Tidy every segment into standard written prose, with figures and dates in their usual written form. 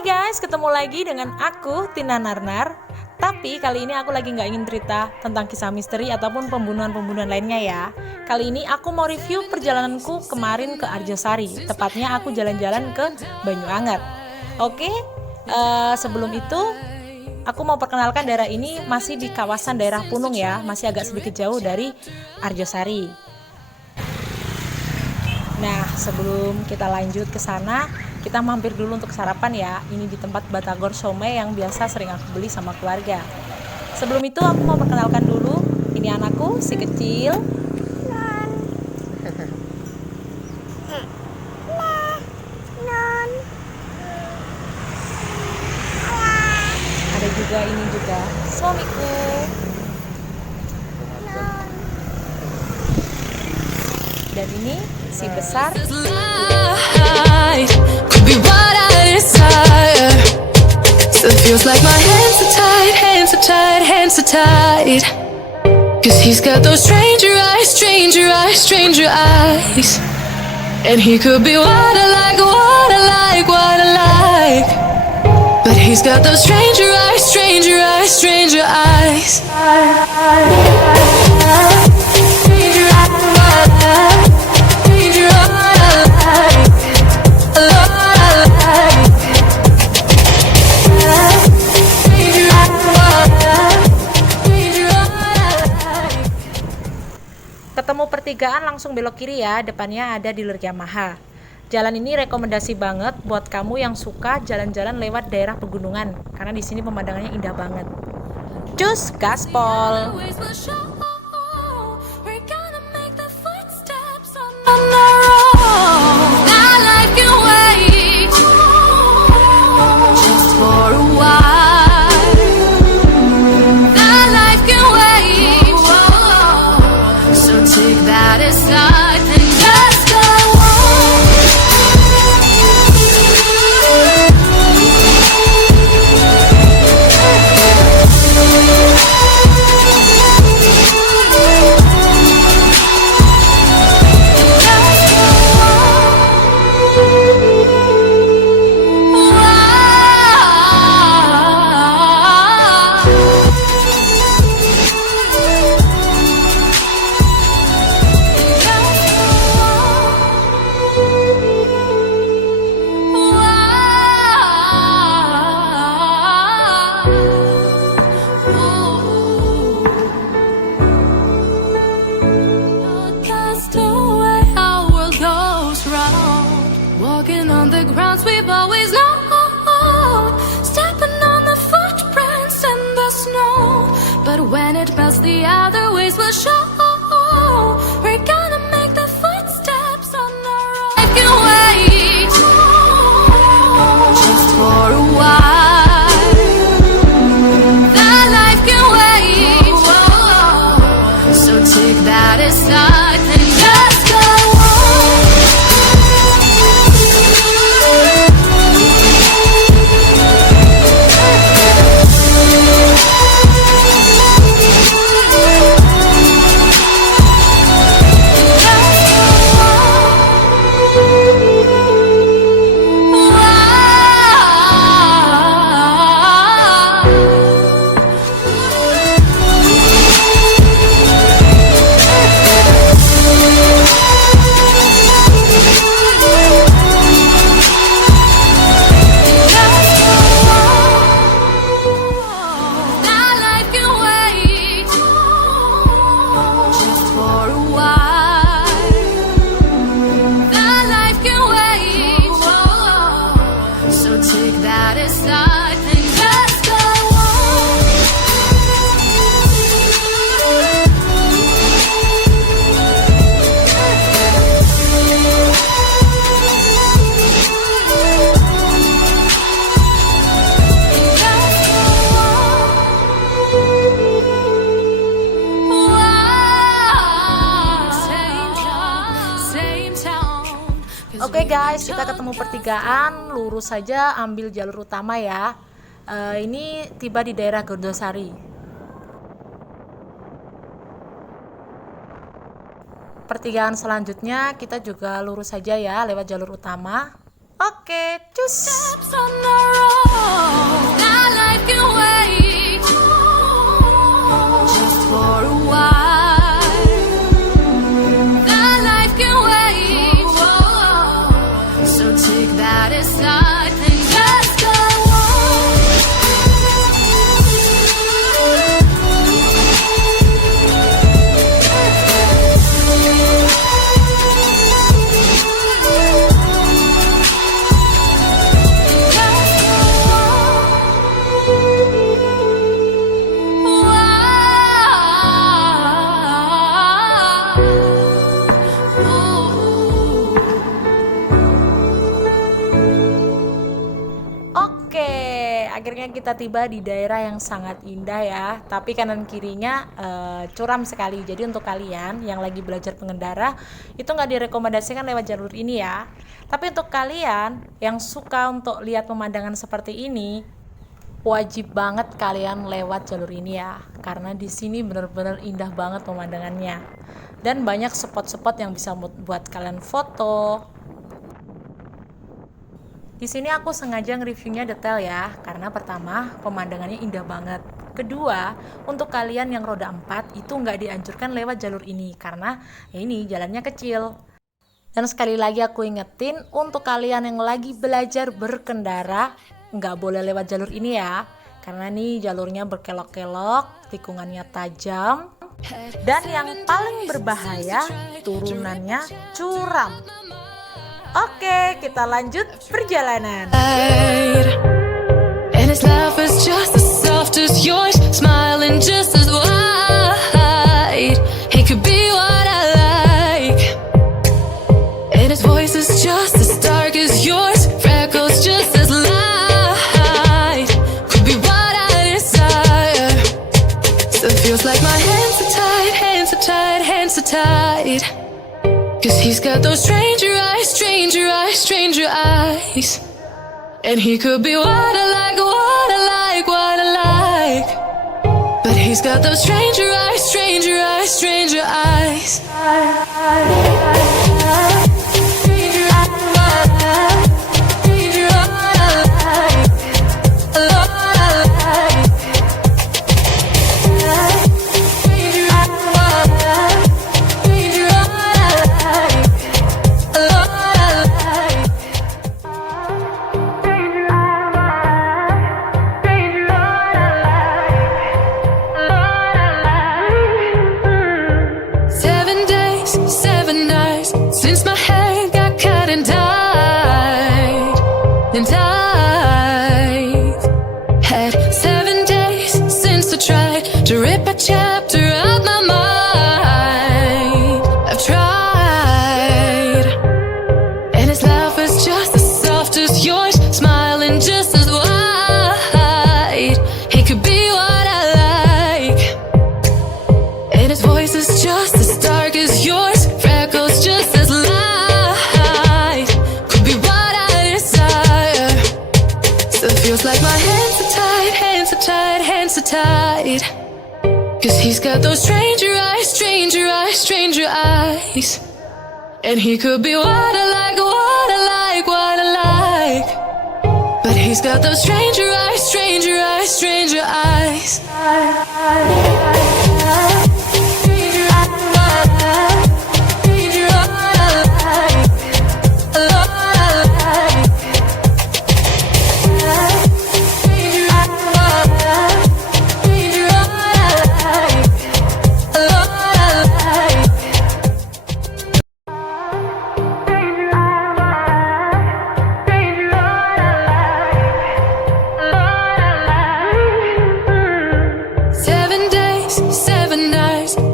Hai guys, ketemu lagi dengan aku Tina Narnar. Tapi kali ini aku lagi nggak ingin cerita tentang kisah misteri ataupun pembunuhan-pembunuhan lainnya ya. Kali ini aku mau review perjalananku kemarin ke Arjosari. Tepatnya aku jalan-jalan ke Banyuanget. Oke, sebelum itu aku mau perkenalkan daerah ini masih di kawasan daerah Punung ya. Masih agak sedikit jauh dari Arjosari. Nah, sebelum kita lanjut ke sana, kita mampir dulu untuk sarapan ya. Ini di tempat Batagor Somai yang biasa sering aku beli sama keluarga. Sebelum itu aku mau perkenalkan dulu. Ini anakku si kecil. Ada juga ini juga suamiku. Dan ini si besar. Could be what I desire. Still feels like my hands are tied, hands are tied, hands are tied. Cause he's got those stranger eyes, stranger eyes, stranger eyes. And he could be what I like, what I like, what I like. But he's got those stranger eyes, stranger eyes, stranger eyes. Ketemu pertigaan langsung belok kiri ya, depannya ada dealer Yamaha. Jalan ini rekomendasi banget buat kamu yang suka jalan-jalan lewat daerah pegunungan, karena di sini pemandangannya indah banget. Cus, gaspol. Walking on the grounds we've always known, stepping on the footprints in the snow. But when it melts, the other ways will show. We're gonna make the footsteps on our own. I can wait just for a while. That life can wait. So take that aside and just go on. Oke guys, kita ketemu pertigaan, lurus saja ambil jalur utama ya. Ini tiba di daerah Gondosari. Pertigaan selanjutnya kita juga lurus saja ya lewat jalur utama. Oke, cus. akhirnya kita tiba di daerah yang sangat indah ya. Tapi kanan kirinya curam sekali. Jadi untuk kalian yang lagi belajar pengendara itu nggak direkomendasikan lewat jalur ini ya. Tapi untuk kalian yang suka untuk lihat pemandangan seperti ini, wajib banget kalian lewat jalur ini ya. Karena di sini benar-benar indah banget pemandangannya. Dan banyak spot-spot yang bisa buat kalian foto. Di sini aku sengaja nge-reviewnya detail ya, karena pertama, pemandangannya indah banget. Kedua, untuk kalian yang roda 4 itu nggak dianjurkan lewat jalur ini, karena ini jalannya kecil. Dan sekali lagi aku ingetin, untuk kalian yang lagi belajar berkendara, nggak boleh lewat jalur ini ya, karena nih jalurnya berkelok-kelok, tikungannya tajam, dan yang paling berbahaya, turunannya curam. Oke, kita lanjut perjalanan. And his laugh is just as soft as yours, smiling just as wide. He could be what I like. And his voice is just as dark as yours, freckles just as light. Could be what I desire. Still feels like my hands are tied, hands are tied, hands are tied. Cause he's got those stranger eyes, stranger eyes, stranger eyes. And he could be what I like, what I like, what I like. But he's got those stranger eyes, stranger eyes, stranger eyes. Since my hair got cut and dyed, and I've had 7 days since I tried to rip a chapter out my mind. I've tried, and his laugh is just as soft as yours, smiling just as wide. He could be what I like, and his voice is just as dark as yours, freckles just as light. Could be what I desire. Still feels like my hands are tied, hands are tied, hands are tied. Cause he's got those stranger eyes, stranger eyes, stranger eyes. And he could be what I like, what I like, what I like. But he's got those stranger eyes, stranger eyes, stranger eyes.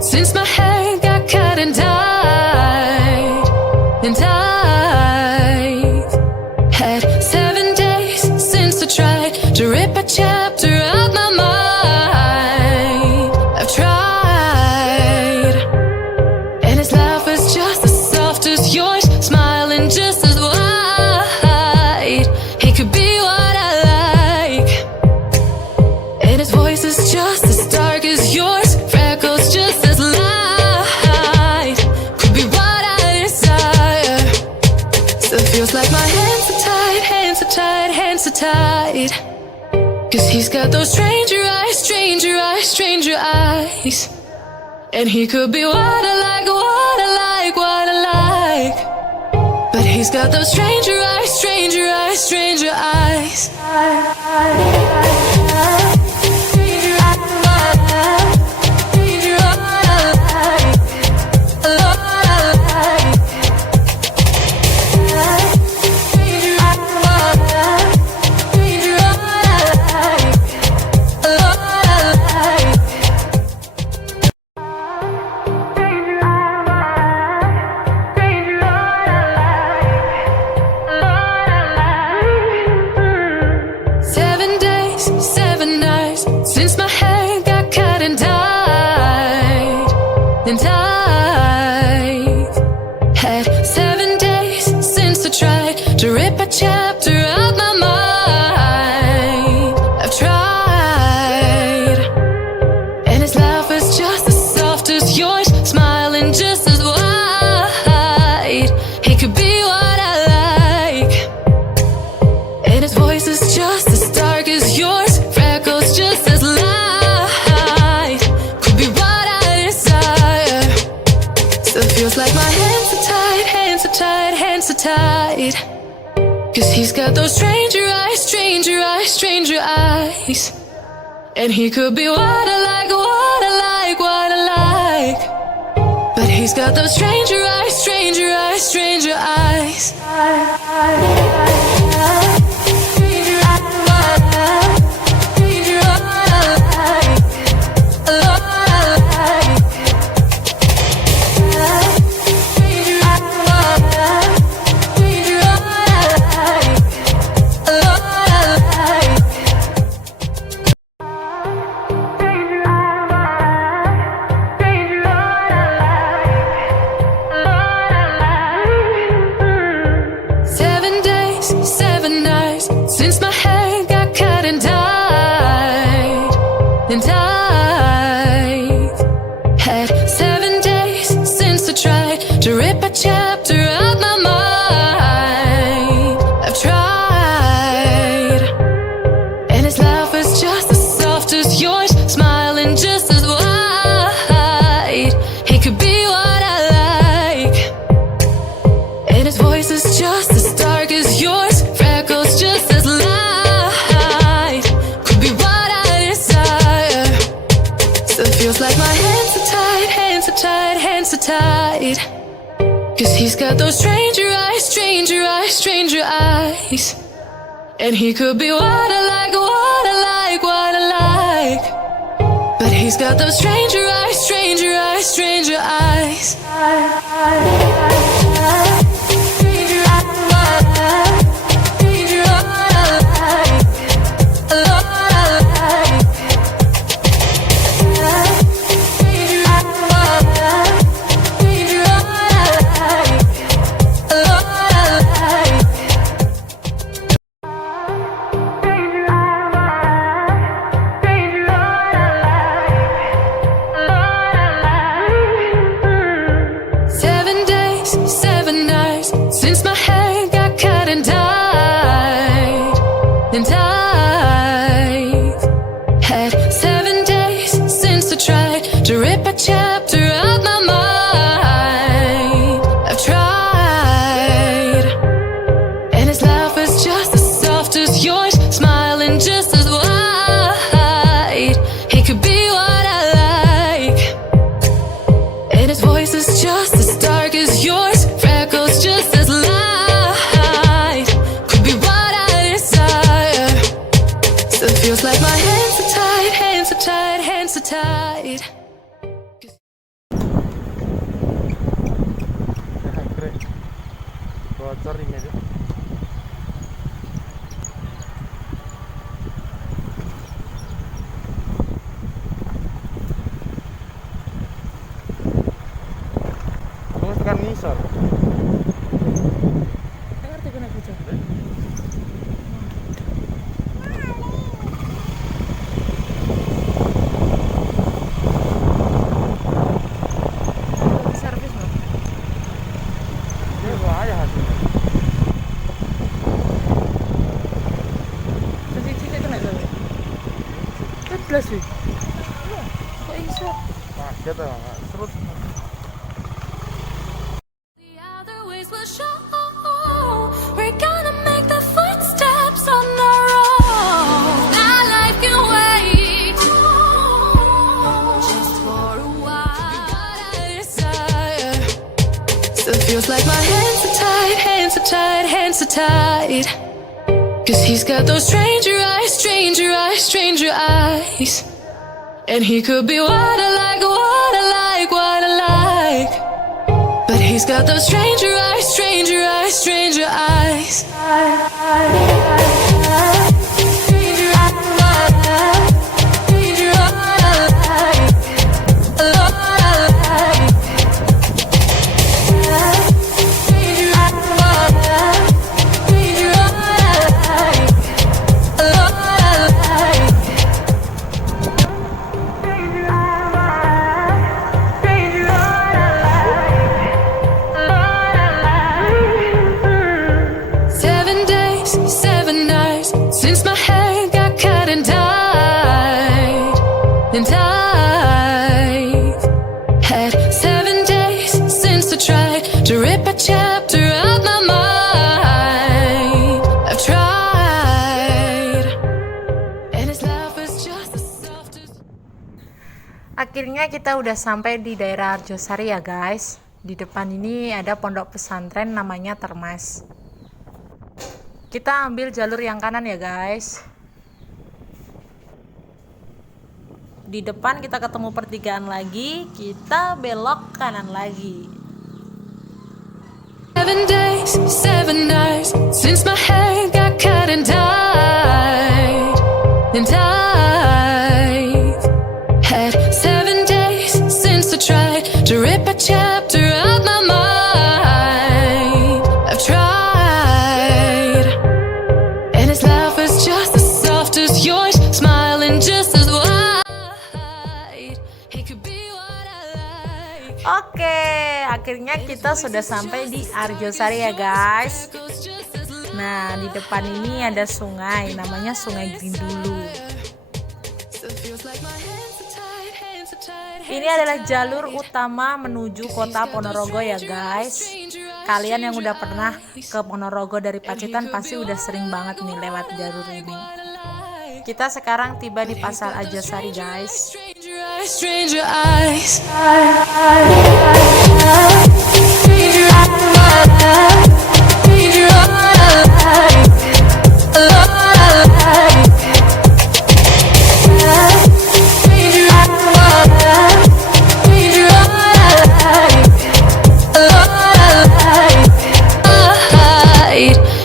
Since my hair got cut and dyed, and I've had 7 days since I tried to rip a chapter out my mind. I've tried, and his laugh is just as soft as yours, smiling just as wide. He could be what I like, and his voice is just as dark as yours, freckles just as light. Could be what I desire. Still feels like my hands are tied, hands are tied, hands are tied. Cause he's got those stranger eyes, stranger eyes, stranger eyes. And he could be what I like, what I like, what I like. But he's got those stranger eyes, stranger eyes, stranger eyes. since my hair got cut and dyed. And I've had 7 days since I tried to rip a chapter out my mind. I've tried, and his laugh is just as soft as yours, smiling just as wide. He could be what I like, and his voice is just as dark as yours, freckles just as light. Could be what I desire. Still feels like my hands are tied, hands are tied, hands are tied. 'Cause he's got those stranger eyes, stranger eyes, stranger eyes. And he could be what I like, what I like, what I like. But he's got those stranger eyes, stranger eyes, stranger eyes. Since my hair got cut and dyed. And I've had 7 days since I tried to rip a chapter out my mind. I've tried, and his laugh is just as soft as yours, smiling just as wide. He could be what I like, and his voice is just as dark as yours, freckles just as light. Could be what I desire. Still feels like my hands are tied, hands are tied, hands are tied. 'Cause he's got those stranger eyes, stranger eyes, stranger eyes. And he could be what I like, what I like, what I like. But he's got those stranger eyes, stranger eyes, stranger eyes. Since my hair got cut and dyed. And I've had 7 days since I tried to rip a chapter out my mind. I've tried, and his laugh is just as soft as yours, smiling just as wide. He could be what I like, and his voice is just as dark as yours, freckles just as light. Could be what I desire. Still feels like my hands are tied, hands are tied, hands are tied. Bocor ini tuh. Kamu tekan ngisor. Ngerti kena bocor. Servis loh. Ini bahaya hasilnya. Cici kena tuh. Teblas sih. Kok iso? Kaget lah, serut. The other ways will show. We're gonna make the footsteps on our own. Now life can wait just for a while. What I desire. Still feels like my hands are tied, hands are tied, hands are tied. 'Cause he's got those stranger eyes, stranger eyes, stranger eyes. And he could be what I like, what I like, what I like. But he's got those stranger eyes, stranger eyes, stranger eyes. Stranger eyes. Akhirnya kita udah sampai di daerah Arjosari ya guys. Di depan ini ada pondok pesantren namanya Termas. Kita ambil jalur yang kanan ya guys. Di depan kita ketemu pertigaan lagi, kita belok kanan lagi. 7 days, 7 nights since my hair got cut and dyed. And I've had 7 days since I tried to rip a chapter out my mind. I've tried, and his laugh is just as soft as yours, smiling just as wide. He could be what I like. Oke, akhirnya kita sudah sampai di Arjosari ya guys. Nah, di depan ini ada sungai, namanya Sungai Grindulu. Ini adalah jalur utama menuju kota Ponorogo ya guys. Kalian yang udah pernah ke Ponorogo dari Pacitan pasti udah sering banget nih lewat jalur ini. Kita sekarang tiba di Pasar Arjosari guys. Stranger eyes.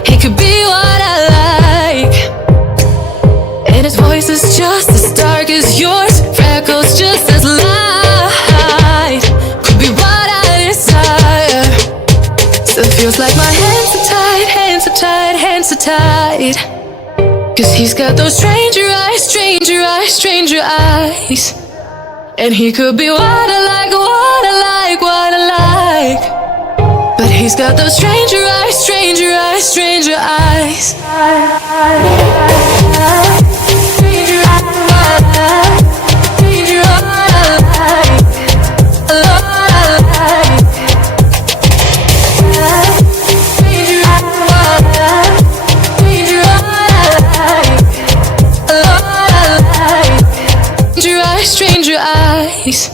He could be what I like, and his voice is just as dark as yours, freckles just as light. Could be what I desire. Still feels like my hands are tied, hands are tied, hands are tied. 'Cause he's got those stranger eyes, stranger eyes, stranger eyes. And he could be what I like, what I like, what I like. But he's got those stranger eyes, stranger eyes, stranger eyes. Stranger eyes,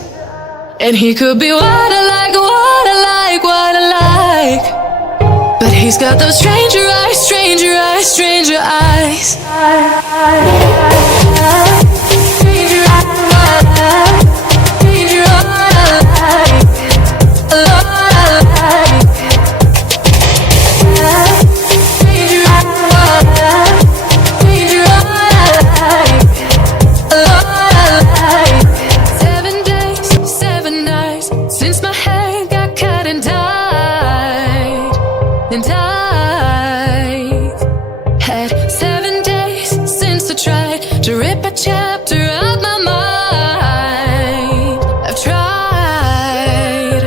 and he could be what I like, what I like, what I like. But he's got those stranger eyes, stranger eyes, stranger eyes. And I've had 7 days since I tried to rip a chapter out my mind. I've tried,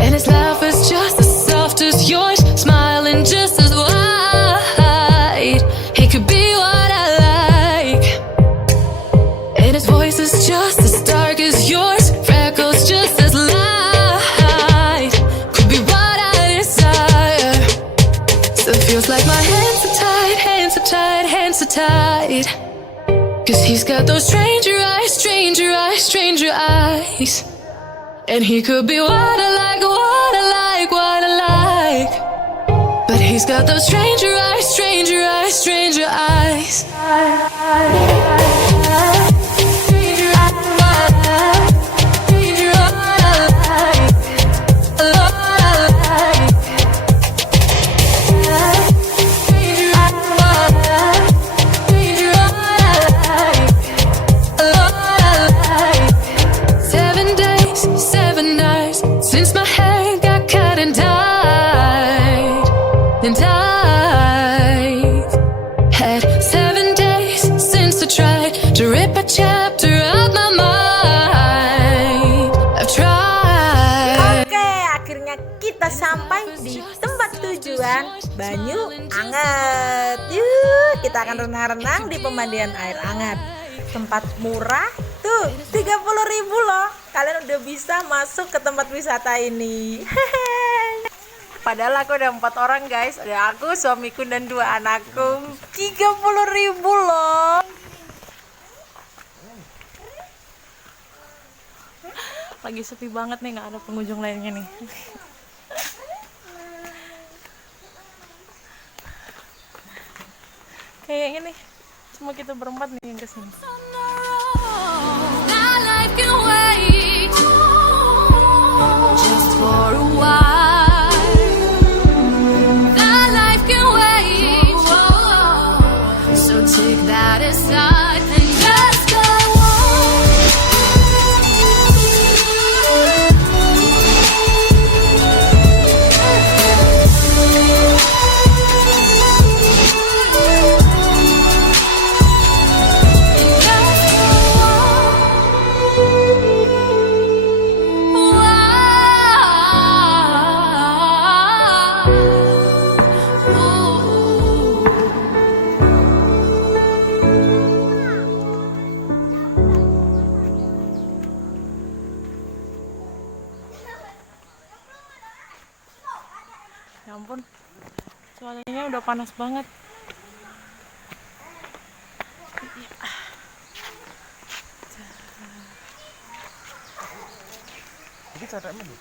and his laugh is just as soft as yours, smiling just as wide. He could be what I like, and his voice is just as dark as yours, freckles just as light. Could be what I desire. Still feels like my hands are tied, hands are tied, hands are tied. 'Cause he's got those stranger eyes, stranger eyes, stranger eyes. And he could be what I like, what I like, what I like. But he's got those stranger eyes, stranger eyes, stranger eyes. Since my hair got cut and dyed. And I've had 7 days since I tried to rip a chapter out my mind. I've tried. Oke, akhirnya kita sampai di tempat tujuan Banyu Anget. Yuk, kita akan renang-renang di pemandian air hangat. Tempat murah tuh, 30.000 loh. Kalian udah bisa masuk ke tempat wisata ini. Padahal aku udah 4 orang guys. Ada aku, suamiku dan 2 anakku. 30.000 loh. Lagi sepi banget nih, nggak ada pengunjung lainnya nih. Kayaknya nih cuma kita berempat nih yang kesini. That life can wait just for a while. That life can wait, so take that aside and just go on. Ya ampun, cuacanya udah panas banget. Ini cara mana?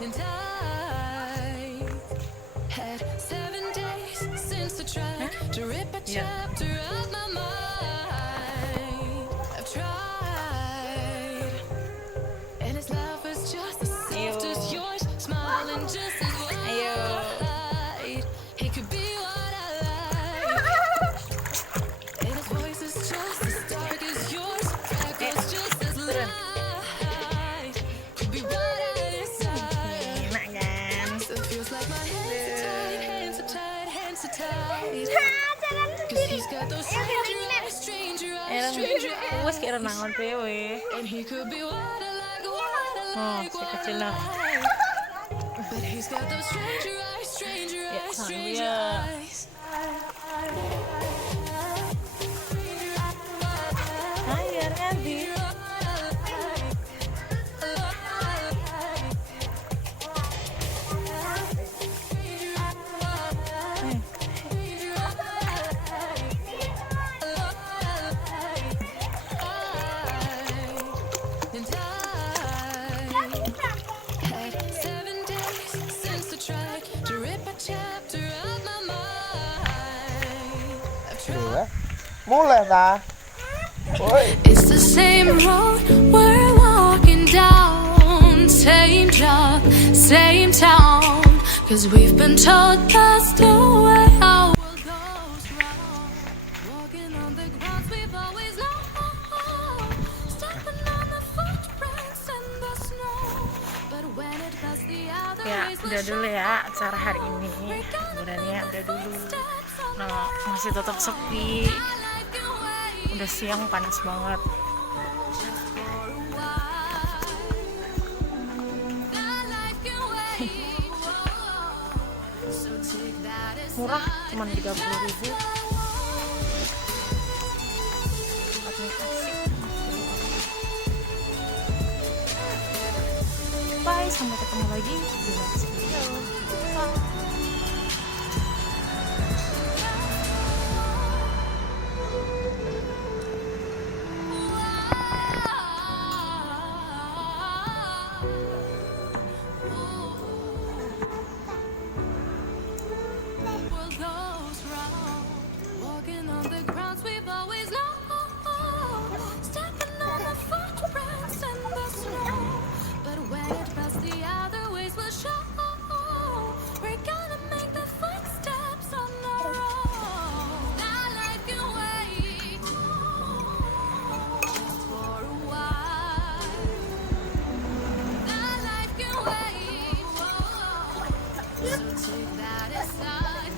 And I had 7 days since I tried to rip a chapter of my mind. I've tried, and his laugh was just as soft as yours, smiling just as wide. He could be what I like, and his voice is just as dark as yours, freckles just as light. Could be right at his side. Enak kan? So it feels like my hands are tied, hands are tied. 'Cause he's got those stranger eyes, Wes kayak renangan dewe. and he could be what I like, Oh, si kecil lah. but he's got those stranger eyes, stranger eyes, sambil stranger ya. eyes. Hai, biar ganti. And I had 7 days since I tried to rip a chapter of my mind. I've tried. Mulai dah. Oi. It's the same road we're walking down, same job, same town. 'Cause we've been told that's the way our world goes round. Walking on the grounds we've always known, stepping on the footprints in the snow. But when it passed the other Ya, ways udah dulu ya acara hari ini. Liburannya udah dulu. Nah, masih tetap sepi. Udah siang, panas banget. Murah, cuma 30.000. Tempatnya asik. Bye, sampai ketemu lagi di next video. Bye. World goes round, walking on the grounds we've always known, stepping on the footprints in the snow. But when it passed the other ways will show, we're gonna make the footsteps on our own. That life can wait just for a while. That life can wait, so take that aside.